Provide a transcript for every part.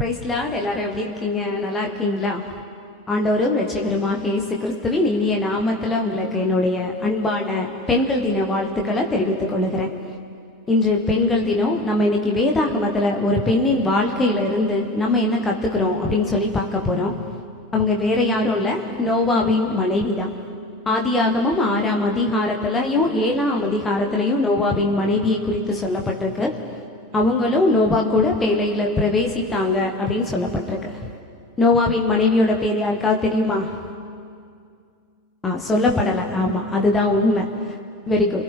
Price Lord. எல்லாரும் எப்படி இருக்கீங்க? நல்லா இருக்கீங்களா? ஆண்டவரும் இரட்சகருமாக இயேசு கிறிஸ்துவின் இனிய நாமத்தில் உங்களுக்கு என்னுடைய அன்பான பெண்கள் தின வாழ்த்துக்களை தெரிவித்துக் கொள்கிறேன். இன்று பெண்கள் தினம். நம்ம இன்னைக்கு வேதாகமத்தில் ஒரு பெண்ணின் வாழ்க்கையில இருந்து நம்ம என்ன கற்றுக்குறோம் அப்படின்னு சொல்லி பார்க்க போகிறோம். அவங்க வேற யாரும் இல்லை, நோவாவின் மனைவி தான். ஆதியாகமம் 6ஆம் அதிகாரத்திலையும் 7ஆம் அதிகாரத்திலையும் நோவாவின் மனைவியை குறித்து சொல்லப்பட்டிருக்கு. அவங்களும் நோவா கூட பேழையில பிரவேசித்தாங்க அப்படின்னு சொல்லப்பட்டிருக்கு. நோவாவின் மனைவியோட பேர் யாருக்காவது தெரியுமா? சொல்லப்படலை. ஆமா, அதுதான் உண்மை. Very good.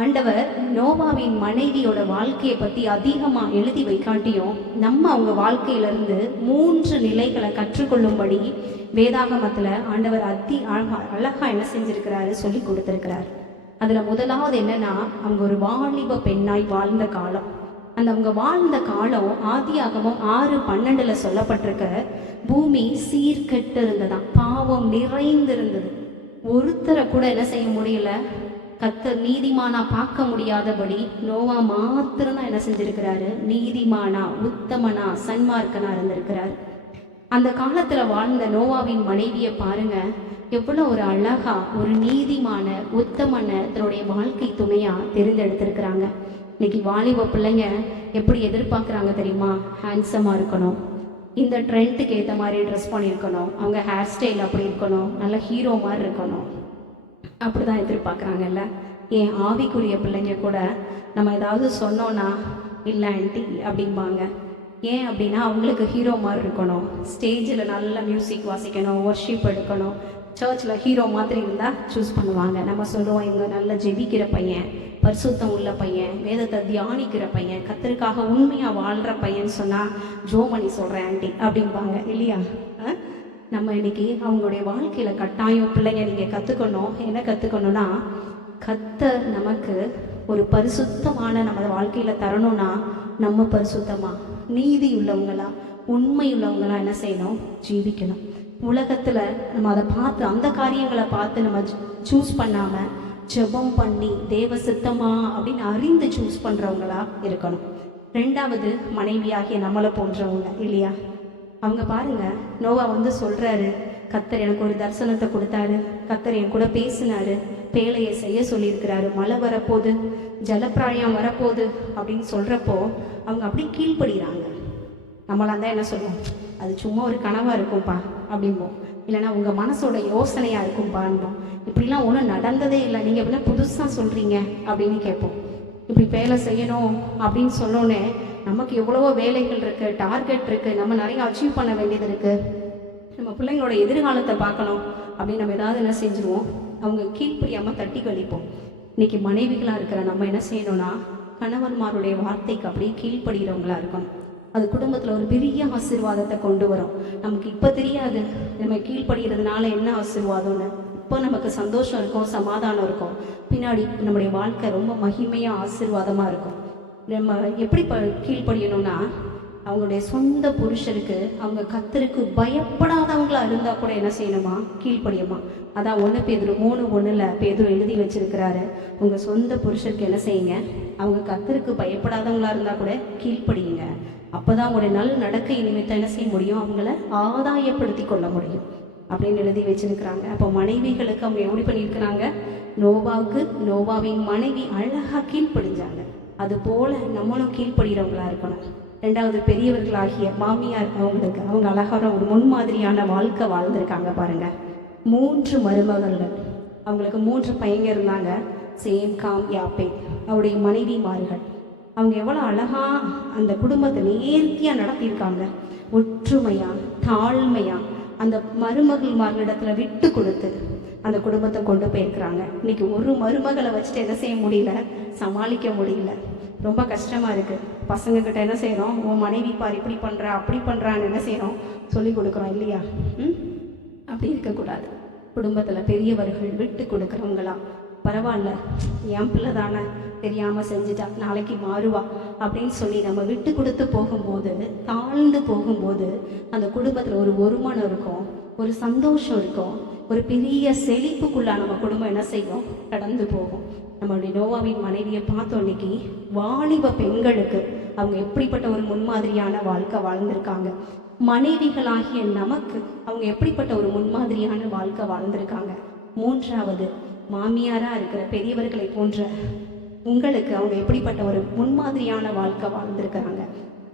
ஆண்டவர் நோவாவின் மனைவியோட வாழ்க்கையை பத்தி அதிகமா எழுதி வைக்காட்டியும் நம்ம அவங்க வாழ்க்கையில இருந்து 3 நிலைகளை கற்றுக்கொள்ளும்படி வேதாகமத்துல ஆண்டவர் அழகா என்ன செஞ்சிருக்கிறாரு, சொல்லி கொடுத்திருக்கிறார். அதுல முதலாவது என்னன்னா, அவங்க ஒரு வாலிப பெண்ணாய் வாழ்ந்த காலம். அவங்க வாழ்ந்த காலம் ஆதியாகமம் 6:12 சொல்லப்பட்டிருக்க, பூமி சீர்கெட்டு இருந்ததாம், பாவம் நிறைந்திருந்தது. ஒருத்தரை கூட என்ன செய்ய முடியல, கர்த்தர் நீதிமானா பார்க்க முடியாதபடி நோவா மாத்திரம்தான் என்ன செஞ்சிருக்கிறாரு, நீதிமானா, உத்தமனா, சன்மார்க்கனா இருந்திருக்கிறாரு. அந்த காலத்துல வாழ்ந்த நோவாவின் மனைவியை பாருங்க, எவ்வளவு ஒரு அழகா ஒரு நீதிமான உத்தமன தன்னுடைய வாழ்க்கை துணையா தெரிந்தெடுத்திருக்கிறாங்க. இன்னைக்கு வாலிப பிள்ளைங்க எப்படி எதிர்பார்க்குறாங்க தெரியுமா? ஹேண்ட்ஸமாக இருக்கணும், இந்த ட்ரெண்டுக்கு ஏற்ற மாதிரி ட்ரெஸ் பண்ணியிருக்கணும், அவங்க ஹேர் ஸ்டைல் அப்படி இருக்கணும், நல்ல ஹீரோ மாதிரி இருக்கணும், அப்படி தான் எதிர்பார்க்குறாங்கல்ல. ஏன் ஆவிக்குரிய பிள்ளைங்க கூட நம்ம ஏதாவது சொன்னோன்னா இல்லை ஆண்டி அப்படிம்பாங்க. ஏன் அப்படின்னா அவங்களுக்கு ஹீரோ மாதிரி இருக்கணும், ஸ்டேஜில் நல்ல மியூசிக் வாசிக்கணும், ஒர்ஷிப் எடுக்கணும், சர்ச்சில் ஹீரோ மாதிரி இருந்தால் சூஸ் பண்ணுவாங்க. நம்ம சொல்லுவோம், இவங்க நல்லா ஜெபிக்கிற பையன், பரிசுத்தம் உள்ள பையன், வேதத்தை தியானிக்கிற பையன், கர்த்தருக்காக உண்மையாக வாழ்கிற பையன் சொன்னால் ஜோமணி சொல்கிறேன் ஆண்டி அப்படிம்பாங்க இல்லையா? நம்ம இன்னைக்கு அவங்களுடைய வாழ்க்கையில் கட்டாயம் பிள்ளைங்க நீங்கள் கற்றுக்கணும். என்ன கற்றுக்கணும்னா, கர்த்தர் நமக்கு ஒரு பரிசுத்தமான நம்ம வாழ்க்கையில் தரணும்னா நம்ம பரிசுத்தமாக, நீதி உள்ளவங்களா, உண்மை உள்ளவங்களா என்ன செய்யணும், ஜீவிக்கணும். உலகத்தில் நம்ம அதை பார்த்து, அந்த காரியங்களை பார்த்து நம்ம சூஸ் பண்ணாமல் ஜெபம் பண்ணி தேவ சித்தமா அப்படின்னு அறிந்து சூஸ் பண்ணுறவங்களா இருக்கணும். 2வது மனைவியாகிய நம்மளை போன்றவங்க இல்லையா? அவங்க பாருங்க, நோவா சொல்கிறாரு, கர்த்தர் எனக்கு ஒரு தரிசனத்தை கொடுத்தாரு, கர்த்தர் என் கூட பேசினாரு, பேழையை செய்ய சொல்லியிருக்கிறாரு, மழை வரப்போகுது, ஜலப்பிராயம் வரப்போகுது அப்படின்னு சொல்கிறப்போ அவங்க அப்படி கீழ்ப்படுகிறாங்க. நம்மளாம் தான் என்ன சொல்லுவோம், அது சும்மா ஒரு கனவாக இருக்கும்பா அப்படிம்போம், இல்லைன்னா உங்கள் மனசோட யோசனையாக இருக்கும்பான்போம். இப்படிலாம் ஒன்றும் நடந்ததே இல்லை, நீங்கள் எப்படின்னா புதுசாக சொல்கிறீங்க அப்படின்னு கேட்போம். இப்படி வேலை செய்யணும் அப்படின்னு சொன்னோன்னே நமக்கு எவ்வளவோ வேலைகள் இருக்குது, டார்கெட் இருக்குது, நம்ம நிறைய அச்சீவ் பண்ண வேண்டியது இருக்குது, நம்ம பிள்ளைங்களோட எதிர்காலத்தை பார்க்கணும் அப்படின்னு நம்ம ஏதாவது என்ன செஞ்சுருவோம், அவங்க கீழ்ப்படியாமல் தட்டி கழிப்போம். இன்னைக்கு மனைவிகளாக இருக்கிற நம்ம என்ன செய்யணும்னா, கணவன்மாருடைய வார்த்தைக்கு அப்படியே கீழ்ப்படுகிறவங்களா இருக்கணும். அது குடும்பத்தில் ஒரு பெரிய ஆசீர்வாதத்தை கொண்டு வரும். நமக்கு இப்போ தெரியாது நம்ம கீழ்ப்படுகிறதுனால என்ன ஆசீர்வாதம்னு. இப்போ நமக்கு சந்தோஷம் இருக்கும், சமாதானம் இருக்கும், பின்னாடி நம்முடைய வாழ்க்கை ரொம்ப மகிமையாக ஆசீர்வாதமாக இருக்கும். நம்ம எப்படி கீழ்ப்படியணும்னா, அவங்களுடைய சொந்த புருஷருக்கு அவங்க கர்த்தருக்கு பயப்படாதவங்களா இருந்தால் கூட என்ன செய்யணுமா, கீழ்ப்படியுமா. அதான் 1 பேதுரு 3:1 பேதுரு எழுதி வச்சிருக்கிறாரு, உங்கள் சொந்த புருஷருக்கு என்ன செய்யுங்க, அவங்க கர்த்தருக்கு பயப்படாதவங்களா இருந்தால் கூட கீழ்ப்படியுங்க. அப்போதான் அவங்களுடைய நல் நடக்கை நிமித்தம் என்ன செய்ய முடியும், அவங்கள ஆதாயப்படுத்தி கொள்ள முடியும் அப்படின்னு எழுதி வச்சிருக்கிறாங்க. அப்போ மனைவிகளுக்கு அவங்க எப்படி பண்ணியிருக்கிறாங்க, நோவாவுக்கு நோவாவின் மனைவி அழகாக கீழ்ப்படிஞ்சாங்க. அது போல நம்மளும் கீழ்ப்படுகிறவங்களா இருக்கணும். 2வது பெரியவர்களாகிய மாமியார், அவங்க அழகான ஒரு முன்மாதிரியான வாழ்க்கை வாழ்ந்திருக்காங்க பாருங்க. 3 மருமகள்கள், அவங்களுக்கு 3 பையங்க இருந்தாங்க, சேம், காம், யாப்பே, அவருடைய மனைவிமார்கள். அவங்க எவ்வளோ அழகா அந்த குடும்பத்தை நேர்த்தியாக நடத்தியிருக்காங்க, ஒற்றுமையா, தாழ்மையா, அந்த மருமகள்மார்களிடத்துல விட்டு கொடுத்து அந்த குடும்பத்தை கொண்டு போயிருக்கிறாங்க. இன்னைக்கு ஒரு மருமகளை வச்சுட்டு என்ன செய்ய முடியல, சமாளிக்க முடியல, ரொம்ப கஷ்டமா இருக்கு. பசங்க கிட்ட என்ன செய்யறோம், உன் மனைவி பார் இப்படி பண்றா அப்படி பண்றான்னு என்ன செய்யறோம், சொல்லி கொடுக்குறோம் இல்லையா? அப்படி இருக்கக்கூடாது. குடும்பத்துல பெரியவர்கள் விட்டு கொடுக்குறவங்களா, பரவாயில்ல என் பிள்ளை தானே, தெரியாமல் செஞ்சுட்டா, நாளைக்கு மாறுவா அப்படின்னு சொல்லி நம்ம விட்டு கொடுத்து போகும்போது, தாழ்ந்து போகும்போது அந்த குடும்பத்தில் ஒரு ஒருமனம் இருக்கும், ஒரு சந்தோஷம் இருக்கும், ஒரு பெரிய செழிப்புக்குள்ளே நம்ம குடும்பம் என்ன செய்யும், கடந்து போகும். நம்மளுடைய நோவாவின் மனைவியை பார்த்தோம். இன்னைக்கு வாலிப பெண்களுக்கு அவங்க எப்படிப்பட்ட ஒரு முன்மாதிரியான வாழ்க்கை வாழ்ந்திருக்காங்க. மனைவிகளாகிய நமக்கு அவங்க எப்படிப்பட்ட ஒரு முன்மாதிரியான வாழ்க்கை வாழ்ந்திருக்காங்க. மூன்றாவது, மாமியாராக இருக்கிற பெரியவர்களை போன்ற உங்களுக்கு அவங்க எப்படிப்பட்ட ஒரு முன்மாதிரியான வாழ்க்கை வாழ்ந்திருக்கிறாங்க.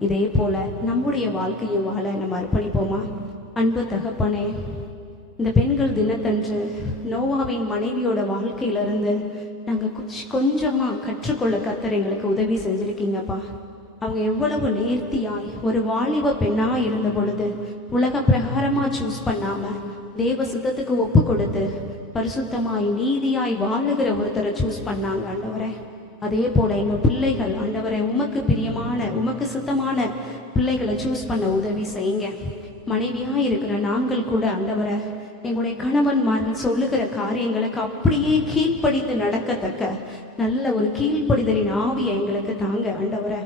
இதே போல் நம்முடைய வாழ்க்கையை வாழ நம்ம அர்ப்பணிப்போமா? அன்பு தகப்பனே, இந்த பெண்கள் தினத்தன்று நோவாவின் மனைவியோட வாழ்க்கையிலிருந்து நாங்கள் கொஞ்சமாக கற்றுக்கொள்ள கர்த்தர் எங்களுக்கு உதவி செஞ்சுருக்கீங்கப்பா. அவங்க எவ்வளவு நேர்த்தியாய் ஒரு வாலிப பெண்ணாக இருந்த பொழுது உலக பிரகாரமாக சூஸ் பண்ணாமல் தேவ சுத்தத்துக்கு ஒப்பு கொடுத்து பரிசுத்தமாய் நீதியாய் வாழுகிற ஒருத்தரை சூஸ் பண்ணாங்க ஆண்டவரே. அதே போல் எங்கள் பிள்ளைகள் ஆண்டவரை உமக்கு பிரியமான உமக்கு சுத்தமான பிள்ளைகளை சூஸ் பண்ண உதவி செய்யுங்க. மனைவியாக இருக்கிற நாங்கள் கூட ஆண்டவரை எங்களுடைய கணவன்மார்கள் சொல்லுகிற காரியங்களுக்கு அப்படியே கீழ்ப்படிந்து நடக்கத்தக்க நல்ல ஒரு கீழ்ப்படிதலின் ஆவியை எங்களுக்கு தாங்க ஆண்டவரை.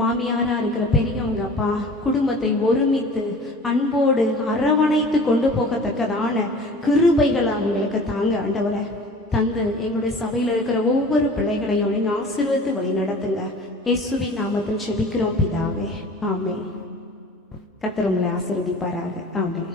மாமியாராக இருக்கிற பெரியவங்க அப்பா குடும்பத்தை ஒருமித்து அன்போடு அரவணைத்து கொண்டு போகத்தக்கதான கிருபைகள் அவங்களுக்கு தாங்க ஆண்டவரை. தந்து எங்களுடைய சபையில் இருக்கிற ஒவ்வொரு பிள்ளைகளையும் நீங்கள் ஆசீர்வதித்து வழி நடத்துங்க. இயேசுவின் நாமத்தில் ஜெபிக்கிறோம் பிதாவே, ஆமென். கர்த்தர் உங்களை ஆசீர்வதிப்பாராக. ஆமென்.